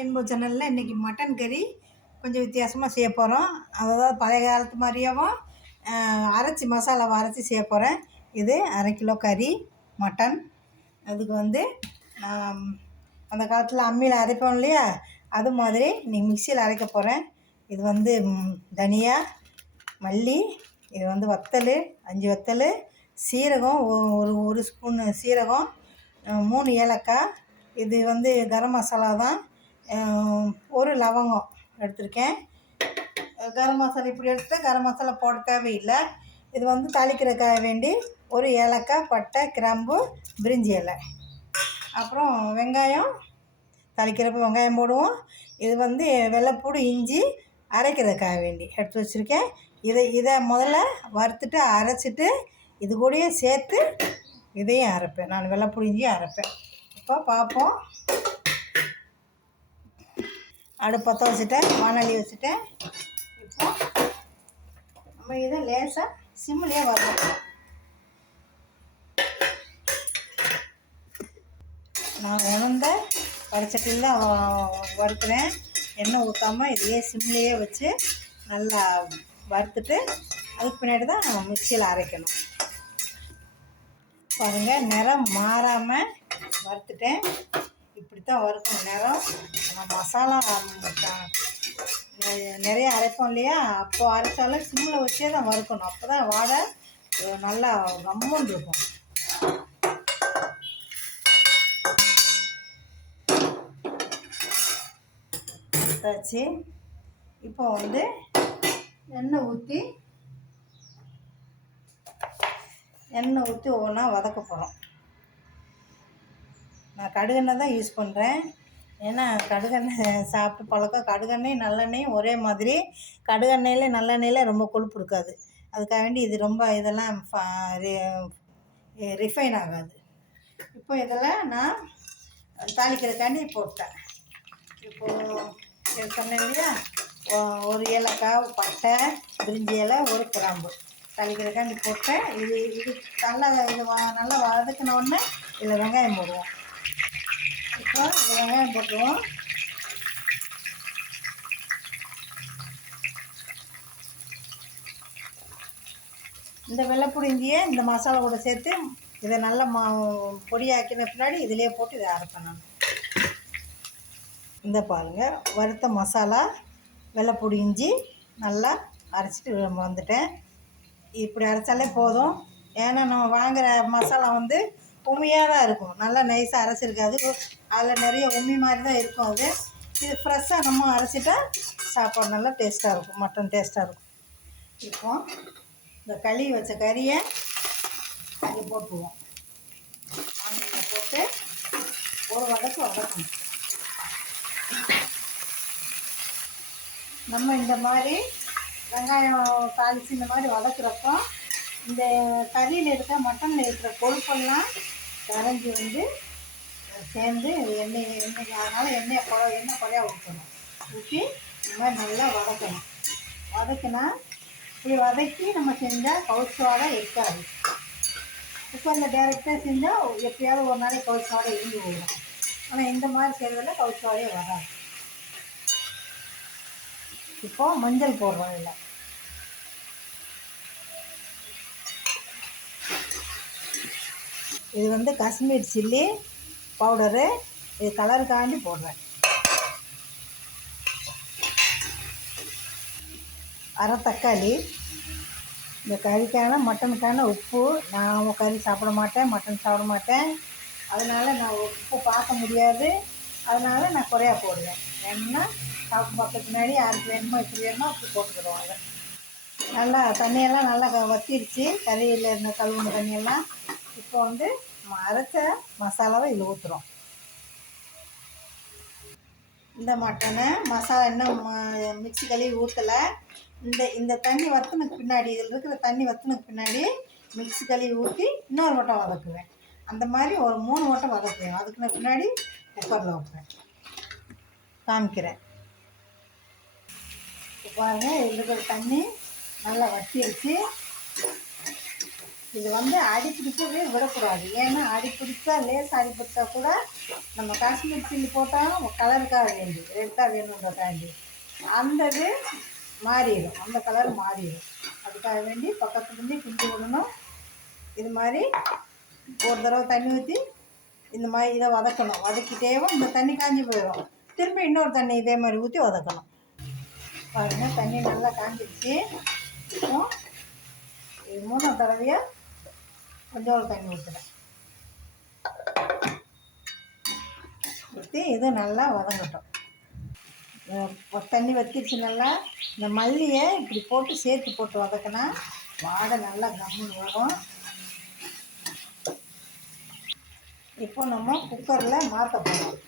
என்போ சேனலில் இன்றைக்கி மட்டன் கறி கொஞ்சம் வித்தியாசமாக செய்ய போகிறோம். அதாவது பழைய காலத்து மாதிரியாவும் அரைச்சி மசாலாவை அரைச்சி செய்ய போகிறேன். இது 1/2 கிலோ கறி மட்டன். அதுக்கு அந்த காலத்தில் அம்மியில் அரைப்போம் இல்லையா, அது மாதிரி இன்றைக்கி மிக்சியில் அரைக்க போகிறேன். இது தனியா, மல்லி, இது வத்தல், 5 வத்தல், சீரகம், ஒரு ஸ்பூன் சீரகம், 3 ஏலக்காய், இது கரம் மசாலா தான், ஒரு லவங்கம் எடுத்திருக்கேன். கரம் மசாலா இப்படி எடுத்துகிட்டு கரம் மசாலா போட தேவையில்லை. இது தாளிக்கிறதுக்காக வேண்டி ஒரு ஏலக்காய், பட்டை, கிராம்பு, பிரிஞ்சி இலை, அப்புறம் வெங்காயம். தாளிக்கிறப்ப வெங்காயம் போடுவோம். இது வெள்ளைப்பூடு, இஞ்சி அரைக்கிறதுக்காக வேண்டி எடுத்து வச்சுருக்கேன். இதை முதல்ல வறுத்துட்டு அரைச்சிட்டு இது கூடயே சேர்த்து இதையும் அரைப்பேன். நான் வெள்ளைப்பூடு இஞ்சியும் அரைப்பேன். இப்போ பார்ப்போம். அடுப்பு பற்ற வச்சுட்டேன், வானொலி வச்சுட்டேன். இப்போ நம்ம இதை லேசாக சிம்மிலே வறுக்கணும். நான் உணர்ந்த வடச்சட்டியில் தான் வறுக்கிறேன். எண்ணெய் ஊற்றாமல் இதையே சிம்லேயே வச்சு நல்லா வறுத்துட்டு அதுக்கு பின்னாடி தான் நம்ம மிக்சியில் அரைக்கணும். பாருங்கள், நிறம் மாறாமல் வறுத்துட்டேன். இப்படி தான் வறுக்கணும் நிறம். நம்ம மசாலா நிறைய அரைப்போம் இல்லையா, அப்போது அரைச்சாலும் சிம்மில் வச்சே தான் வறுக்கணும். அப்போ தான் வாடை நல்லா கம்முன்னு இருக்கும். வச்சாச்சு. இப்போ எண்ணெய் ஊற்றி ஒவ்வொன்றா வதக்க போகிறோம். நான் கடுகெண்ணெய் தான் யூஸ் பண்ணுறேன். ஏன்னா கடுகெண்ணெய் சாப்பிட்டு பழக்கம். கடுகெண்ணெய் நல்லெண்ணெயும் ஒரே மாதிரி. கடுகெண்ணெயில் நல்லெண்ணெயில் ரொம்ப கொழுப்பு இருக்காது. அதுக்காக வேண்டி இது ரொம்ப இதெல்லாம் ரிஃபைன் ஆகாது. இப்போ இதில் நான் தாளிக்கிறதுக்காண்டி போட்டேன். இப்போது சொன்னேன் இல்லையா, ஒரு ஏலக்காய், பட்டை, பிரிஞ்சி இலை, ஒரு கிராம்பு தாளிக்கிறதுக்காண்டி போட்டேன். இது நல்லா வதக்கினோடனே இதில் வெங்காயம் போடுவோம். இப்போ வெங்காயம் போட்டுருவோம். இந்த வெள்ளைப்பூடு இஞ்சியை இந்த மசாலா கூட சேர்த்து இதை நல்லா பொடியாக்கின பின்னாடி இதிலே போட்டு இதை அரைப்பேன். இந்த பாருங்கள், வறுத்த மசாலா, வெள்ளைப்பூடு இஞ்சி நல்லா அரைச்சிட்டு வந்துட்டேன். இப்படி அரைச்சாலே போதும். ஏன்னா நம்ம வாங்குகிற மசாலா உமியாக தான் இருக்கும். நல்லா நைஸாக அரைச்சிருக்காது. அதில் நிறைய உமி மாதிரி தான் இருக்கும். இது ஃப்ரெஷ்ஷாக நம்ம அரைச்சிட்டா சாப்பாடு நல்லா டேஸ்ட்டாக இருக்கும், மட்டன் டேஸ்ட்டாக இருக்கும். இப்போ இந்த கழுவி வச்ச கறியை அது போட்டுருவோம். ஆனியனை போட்டு ஒரு வதக்கணும். நம்ம இந்த மாதிரி வெங்காயம் தாளித்து இந்த மாதிரி வதக்குறப்போ இந்த கறியில் இருக்கிற மட்டனில் இருக்கிற கொழுப்பெல்லாம் கரைஞ்சி சேர்ந்து அதனால் எண்ணெய் குறையா ஊற்றணும். ஊற்றி இந்த மாதிரி நல்லா வதக்கணும். வதக்கினா இப்படி வதக்கி நம்ம செஞ்சால் கவுச்சோட இருக்காது. குக்கரில் டேரெக்டாக செஞ்சால் எப்பயாவது ஒரு நாளைக்கு கவுச்சோட இருந்து போயிடும். ஆனால் இந்த மாதிரி செய்கிறதில் கவுச்சோடையே வராது. இப்போது மஞ்சள் போடுறோம். இல்லை, இது காஷ்மீர் சில்லி பவுடரு. இது கலருக்காண்டி போடுறேன். அரை தக்காளி. இந்த கறிக்கான மட்டனுக்கான உப்பு. நான் கறி சாப்பிட மாட்டேன், மட்டன் சாப்பிட மாட்டேன். அதனால் நான் உப்பு பார்க்க முடியாது. அதனால் நான் குறையா போடுவேன். ஏன்னா சாப்பிட்டு பார்க்க பின்னாடி யாருக்கு வேணுமோ இப்படி வேணுமோ அப்படி போட்டுக்கிடுவாங்க. நல்லா தண்ணியெல்லாம் நல்லா வற்றிடுச்சு, கறியில் இருந்த கழுவுன தண்ணியெல்லாம். இப்போ நம்ம அரைச்ச மசாலாவை இதில் ஊற்றுறோம். இந்த மட்டனை மசாலா இன்னும் மிக்ஸி கழுவி ஊற்றலை. இந்த தண்ணி வற்றினுக்கு பின்னாடி, இதில் இருக்கிற தண்ணி வற்றினுக்கு பின்னாடி மிக்ஸி கழுவி ஊற்றி இன்னொரு வட்டம் வதக்குவேன். அந்த மாதிரி ஒரு 3 வட்டம் வதக்குவேன். அதுக்கு பின்னாடி குக்கரில் வைப்பேன். காமிக்கிறேன். இப்போ பாருங்கள், இதில் இருக்கிற தண்ணி நல்லா வற்றிடுச்சு. இது வந்து அடி பிடிக்கவே விடக்கூடாது. ஏன்னா அடி பிடிச்சா லேசாக அடி பிடிச்சா கூட நம்ம காஷ்மீர் சில்லி போட்டால் கலருக்காக வேண்டி ரெட்டாக வேணுன்றதாண்டி அந்த இது மாறிடும், அந்த கலர் மாறிடும். அதுக்காக வேண்டி பக்கத்துலேருந்தே கிண்டி விடணும். இது மாதிரி ஒரு தடவை தண்ணி ஊற்றி இந்த மாதிரி இதை வதக்கணும். வதக்கிட்டேவும் இந்த தண்ணி காஞ்சி போயிடும். திரும்பி இன்னொரு தண்ணி இதே மாதிரி ஊற்றி வதக்கணும். பாருங்கள், தண்ணி நல்லா காஞ்சிடுச்சு. இப்போ இது 3 தடவையாக கொஞ்சம் தண்ணி ஊற்றுறேன். ஊற்றி இது நல்லா வதங்கட்டும். தண்ணி வத்திடுச்சு நல்லா. இந்த மல்லியை இப்படி போட்டு சேர்த்து போட்டு வதக்கினா வாடை நல்லா கம்முன்னு வரும். இப்போ நம்ம குக்கரில் மாற்ற போகிறோம்.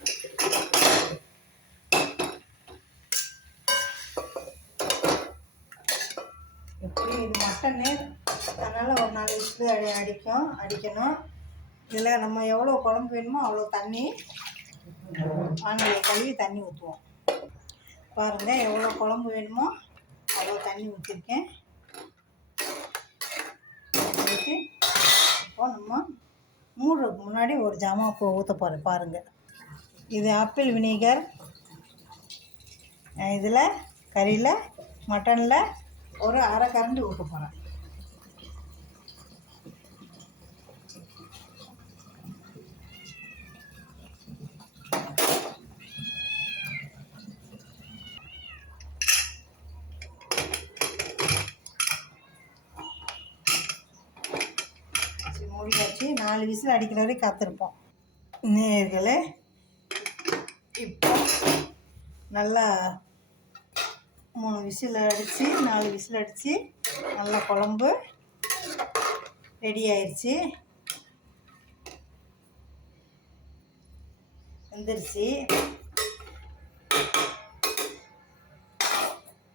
எப்படி இது மட்டனு, அதனால் ஒரு 4 விசில் அடிக்கணும். இதில் நம்ம எவ்வளோ குழம்பு வேணுமோ அவ்வளோ தண்ணி வானலியை கழுவி தண்ணி ஊற்றுவோம். பாருங்கள், எவ்வளோ குழம்பு வேணுமோ அவ்வளோ தண்ணி ஊற்றிருக்கேன். ஊற்றி இப்போ நம்ம மூடுறதுக்கு முன்னாடி ஒரு ஜாமான் ஊற்ற போகிறேன். பாருங்கள், இது ஆப்பிள் வினிகர். இதில் கறியில் மட்டனில் ஒரு அரை கரண்டி ஊற்ற போகிறேன். மூடி வச்சு 4 விசில் அடிக்கிற வரைக்கும் காத்திருப்போம். நேயர்களே, இப்போ நல்லா 3 விசில் அடித்து 4 விசில் அடித்து நல்லா குழம்பு ரெடி ஆயிடுச்சு, வெந்துருச்சு.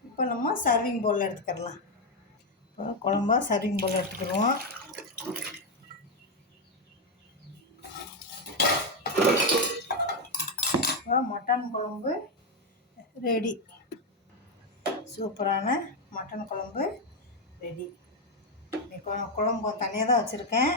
இப்போ நம்ம சர்விங் பவுலில் எடுத்துக்கிடலாம். இப்போ குழம்பா சர்விங் பவுலில் எடுத்துக்கிடுவோம். மட்டன் குழம்பு ரெடி. சூப்பரான மட்டன் குழம்பு ரெடி. குழம்பு தனியாக தான் வச்சுருக்கேன்.